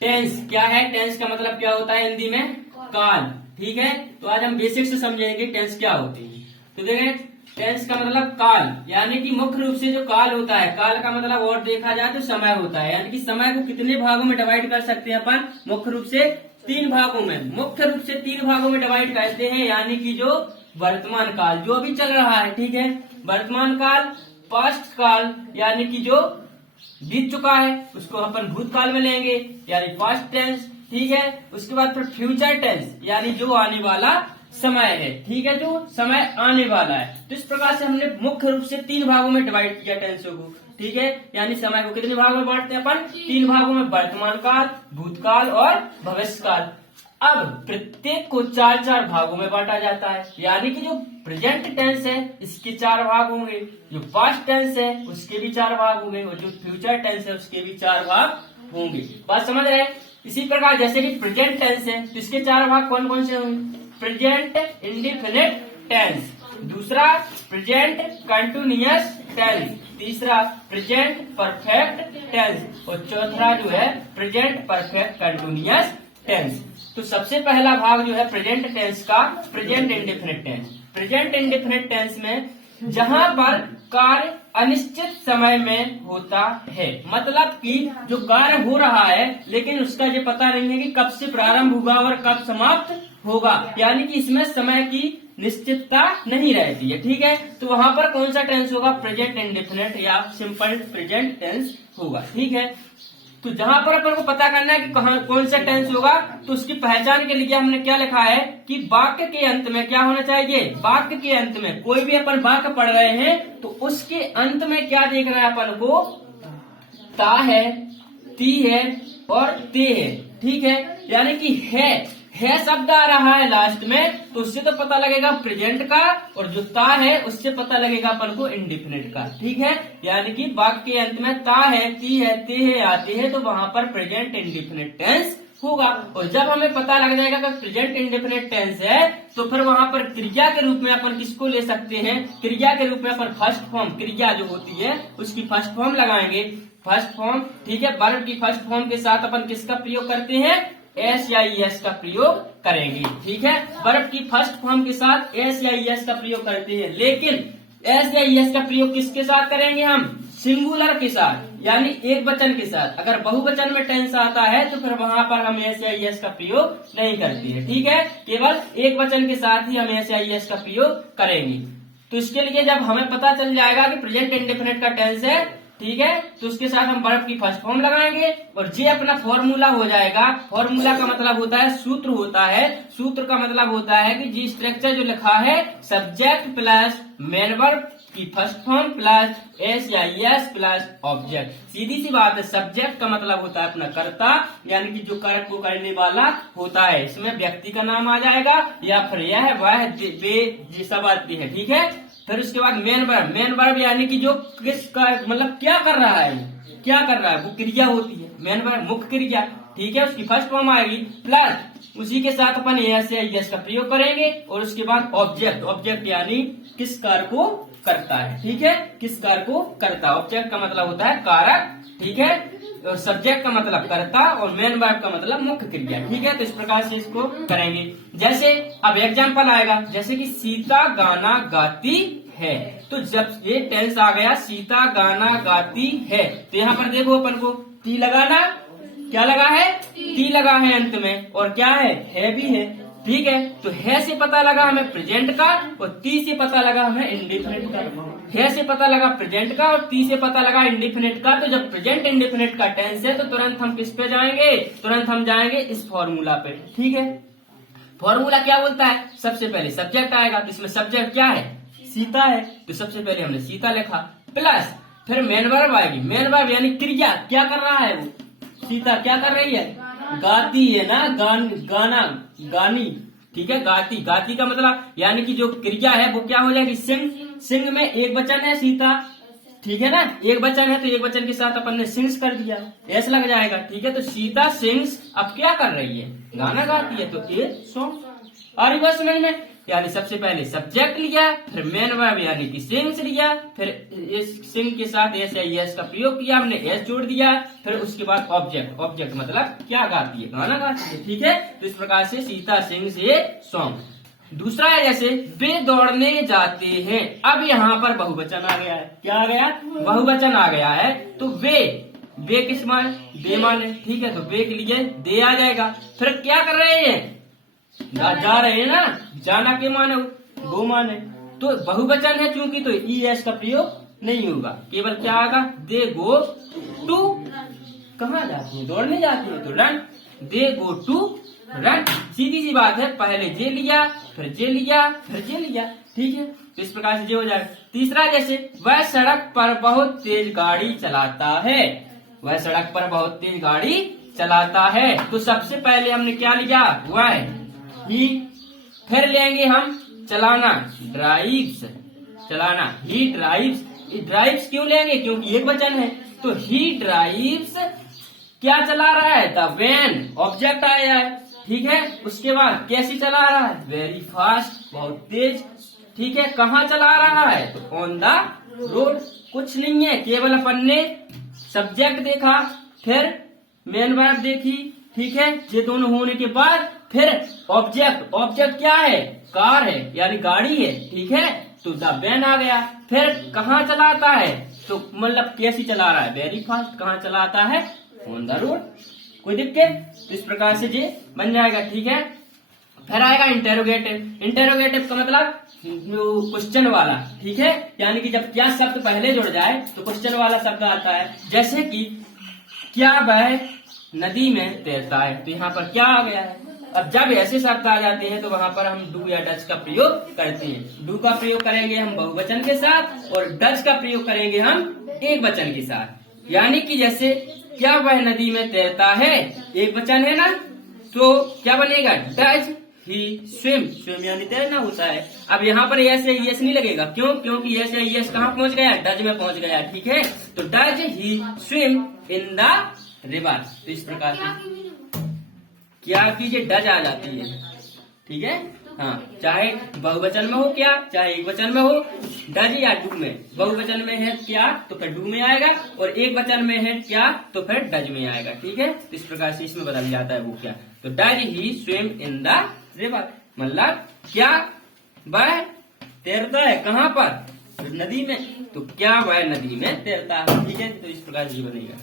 Tense क्या है? Tense का मतलब क्या होता है हिंदी में? काल। ठीक है, तो आज हम बेसिक से समझेंगे टेंस क्या होती है। तो देखें, टेंस का मतलब काल, यानी कि मुख्य रूप से जो काल होता है, काल का मतलब और देखा जाए तो समय होता है, यानी कि समय को कितने भागों में डिवाइड कर सकते हैं अपन? मुख्य रूप से 3 भागों में, मुख्य रूप से 3 भागों में डिवाइड करते हैं, यानी कि जो वर्तमान काल जो अभी चल रहा है, ठीक है, वर्तमान काल, पास्ट काल यानी कि जो बीत चुका है उसको अपन भूतकाल में लेंगे यानी पास्ट टेंस। ठीक है, उसके बाद फिर फ्यूचर टेंस यानी जो आने वाला समय है। ठीक है, जो समय आने वाला है। तो इस प्रकार से हमने मुख्य रूप से 3 भागों में डिवाइड किया टेंसों को। ठीक है, यानी समय को कितने भागों में बांटते हैं अपन? 3 भागों में, वर्तमान काल, भूतकाल और भविष्य काल। अब प्रत्येक को 4-4 भागों में बांटा जाता है, यानी कि जो प्रेजेंट टेंस है इसके 4 भाग होंगे, जो पास्ट टेंस है उसके भी 4 भाग होंगे और जो फ्यूचर टेंस है उसके भी 4 भाग होंगे। बात समझ रहे हैं? इसी प्रकार जैसे कि प्रेजेंट टेंस है तो इसके 4 भाग कौन कौन से होंगे? प्रेजेंट इंडेफिनिट टेंस, दूसरा प्रेजेंट कंटिन्यूअस टेंस, तीसरा प्रेजेंट परफेक्ट टेंस और चौथा जो है प्रेजेंट परफेक्ट कंटिन्यूअस टेंस। तो सबसे पहला भाग जो है प्रेजेंट टेंस का, present indefinite tense. Present indefinite tense में जहां पर कार्य अनिश्चित समय में होता है, मतलब कि जो कार्य हो रहा है लेकिन उसका ये पता नहीं है कि कब से प्रारंभ होगा और कब समाप्त होगा, यानी कि इसमें समय की निश्चितता नहीं रहती है। ठीक है, तो वहां पर कौन सा टेंस होगा? प्रेजेंट इंडेफिनिट या सिंपल प्रेजेंट टेंस होगा। ठीक है, तो जहां पर अपन को पता करना है कि कौन सा टेंस होगा, तो उसकी पहचान के लिए हमने क्या लिखा है कि वाक्य के अंत में क्या होना चाहिए? वाक्य के अंत में कोई भी अपन वाक्य पढ़ रहे हैं तो उसके अंत में क्या देखना है अपन को? ता है, ती है और ते है। ठीक है, यानी कि है शब्द आ रहा है लास्ट में तो उससे तो पता लगेगा प्रेजेंट का, और जो ता है उससे पता लगेगा अपन को इंडेफिनिट का। ठीक है, यानी कि वाक्य के अंत में ता है, ती है, ते है आते हैं तो वहां पर प्रेजेंट इंडेफिनिट टेंस होगा। और जब हमें पता लग जाएगा कि प्रेजेंट इंडेफिनिट टेंस है तो फिर वहां पर क्रिया के रूप में अपन किसको ले सकते हैं? क्रिया के रूप में अपन फर्स्ट फॉर्म, क्रिया जो होती है उसकी फर्स्ट फॉर्म लगाएंगे। फर्स्ट फॉर्म, ठीक है, वर्ब की फर्स्ट फॉर्म के साथ अपन किसका प्रयोग करते हैं? एस या ईएस का प्रयोग करेंगे। ठीक है, वर्ब की फर्स्ट फॉर्म के साथ एस या ईएस का प्रयोग करते हैं, लेकिन एस या ईएस का प्रयोग किसके साथ करेंगे? हम सिंगुलर के साथ, यानी एक वचन के साथ। अगर बहुवचन में टेंस आता है तो फिर वहां पर हम एस या ईएस का प्रयोग नहीं करते हैं। ठीक है, केवल एक वचन के साथ ही हम एस या ईएस का प्रयोग करेंगे। तो इसके लिए जब हमें पता चल जाएगा कि प्रेजेंट इंडेफिनिट का टेंस है, ठीक है, तो उसके साथ हम वर्ब की फर्स्ट फॉर्म लगाएंगे और ये अपना फॉर्मूला हो जाएगा। फॉर्मूला का मतलब होता है सूत्र होता है। सूत्र का मतलब होता है कि जी स्ट्रक्चर जो लिखा है, सब्जेक्ट प्लस मेन वर्ब की फर्स्ट फॉर्म प्लस एस या एस प्लस ऑब्जेक्ट। सीधी सी बात है, सब्जेक्ट का मतलब होता है अपना कर्ता, यानी कि जो कार्य को करने वाला होता है। इसमें व्यक्ति का नाम आ जाएगा या फिर यह वह वे ये सब आती है। ठीक है, फिर उसके बाद मेन वर्ब, मेन वर्ब यानी कि जो किसका मतलब क्या कर रहा है, क्या कर रहा है वो क्रिया होती है, मेन वर्ब मुख्य क्रिया। ठीक है, उसकी फर्स्ट फॉर्म आएगी प्लस उसी के साथ अपन एस या एस का प्रयोग करेंगे और उसके बाद ऑब्जेक्ट, ऑब्जेक्ट यानी किस कार्य को करता है। ठीक है, किस कार्य को करता है। ऑब्जेक्ट का मतलब होता है कारक। ठीक है, और सब्जेक्ट का मतलब कर्ता और मेन वर्ब का मतलब मुख्य क्रिया। ठीक है, तो इस प्रकार से इसको करेंगे। जैसे अब एग्जांपल आएगा, जैसे कि सीता गाना गाती है, तो जब ये टेंस आ गया सीता गाना गाती है, तो यहाँ पर देखो अपन को टी लगाना, क्या लगा है? टी लगा है अंत में, और क्या है भी है। ठीक है, तो है से पता लगा हमें प्रेजेंट का और ती से पता लगा हमें इंडेफिनिट का। है से पता लगा प्रेजेंट का और ती से पता लगा इंडेफिनिट का। तो जब प्रेजेंट इंडेफिनिट का टेंस है तो तुरंत हम किस पे जाएंगे? तुरंत हम जाएंगे इस फॉर्मूला पे। ठीक है, फॉर्मूला क्या बोलता है? सबसे पहले सब्जेक्ट आएगा, तो इसमें सब्जेक्ट क्या है? सीता है, तो सबसे पहले हमने सीता लिखा, प्लस फिर मेन वर्ब आएगी। मेन वर्ब यानी क्रिया, क्या कर रहा है वो? सीता क्या कर रही है? गाती है ना, गाना, गानी। ठीक है, गाती, गाती का मतलब यानी कि जो क्रिया है वो क्या हो जाएगी? सिंग। सिंग में एक वचन है सीता, ठीक है ना, एक वचन है तो एक वचन के साथ अपन ने सिंग्स कर दिया, ऐसा लग जाएगा। ठीक है, तो सीता सिंग्स अब क्या कर रही है? गाना गाती है, तो ए सॉन्ग। और बात समझ में? यानी सबसे पहले सब्जेक्ट लिया, फिर मेन वर्ब यानी कि सिंग्स लिया, फिर इस सिंग के साथ एस या एस का प्रयोग किया, हमने एस जोड़ दिया, फिर उसके बाद ऑब्जेक्ट, ऑब्जेक्ट मतलब क्या गाती है, गाना गाती है, ठीक है। तो इस प्रकार से सीता सिंग्स ए सॉन्ग। दूसरा है जैसे वे दौड़ने जाते हैं, अब यहाँ पर बहुवचन आ गया है, क्या आ गया, बहुवचन आ गया है, तो वे किस मान, दे मान है, ठीक है, तो वे के लिए दे आ जाएगा। फिर क्या कर रहे हैं, जा रहे हैं ना, जाना के माने, गो माने, तो बहुवचन है चूंकि, तो ई एस का प्रयोग नहीं होगा, केवल क्या आएगा, दे गो टू, कहाँ जाती है, दौड़ने जाती है, तो run, they go to run, सीधी सी बात है, पहले जे लिया, फिर जे लिया, फिर जे लिया, ठीक है, तो इस प्रकार से जे हो जाएगा। तीसरा जैसे वह सड़क पर बहुत तेज गाड़ी चलाता है, वह सड़क पर बहुत तेज गाड़ी चलाता है, तो सबसे पहले हमने क्या लिया, वह ही, फिर लेंगे हम चलाना, ड्राइव्स, चलाना, ही ड्राइव्स, ड्राइव्स क्यों लेंगे, क्योंकि एक वचन है, तो ही ड्राइव्स क्या चला रहा है, द वैन, ऑब्जेक्ट आया है, ठीक है। उसके बाद कैसी चला रहा है, वेरी फास्ट, बहुत तेज, ठीक है। कहाँ चला रहा है, तो ऑन द रोड, कुछ नहीं है, केवल अपन ने सब्जेक्ट देखा, फिर मेन वर्ब देखी, ठीक है, ये दोनों होने के बाद फिर ऑब्जेक्ट, ऑब्जेक्ट क्या है, कार है यानी गाड़ी है, ठीक है, तो द वैन आ गया। फिर कहाँ चलाता है, तो मतलब कैसी चला रहा है, वेरी फास्ट, कहाँ चलाता है, ऑन द रोड, कोई दिक्कत, इस प्रकार से ये बन जाएगा, ठीक है। फिर आएगा इंटेरोगेटिव, इंटेरोगेटिव का मतलब क्वेश्चन वाला, ठीक है, यानी कि जब क्या शब्द पहले जुड़ जाए तो क्वेश्चन वाला शब्द आता है, जैसे कि क्या वह नदी में तैरता है, तो यहाँ पर क्या आ गया है। अब जब ऐसे शब्द आ जाते हैं तो वहां पर हम डू या डज का प्रयोग करते हैं, डू का प्रयोग करेंगे हम बहुवचन के साथ और डज का प्रयोग करेंगे हम एक वचन के साथ, यानी कि जैसे क्या वह नदी में तैरता है, एक वचन है ना, तो क्या बनेगा, डज ही स्विम, स्विम यानी तैरना होता है। अब यहाँ पर यस या यस नहीं लगेगा, क्यों, क्योंकि यस या यस कहाँ पहुंच गया, डज में पहुंच गया, ठीक है, तो does he swim in the river, तो इस प्रकार से क्या कीजिए, डज आ जाती है, ठीक है, हाँ, चाहे बहुवचन में हो क्या, चाहे एक वचन में हो, डज या डू में, बहुवचन में है क्या तो फिर डू में आएगा, और एक वचन में है क्या तो फिर डज में आएगा, ठीक है, इस प्रकार से इसमें बदल जाता है वो क्या, तो does he swim in the river, मतलब क्या वह तैरता है, कहाँ पर, नदी में, तो क्या वह नदी में तैरता है, ठीक है, तो इस प्रकार से बनेगा।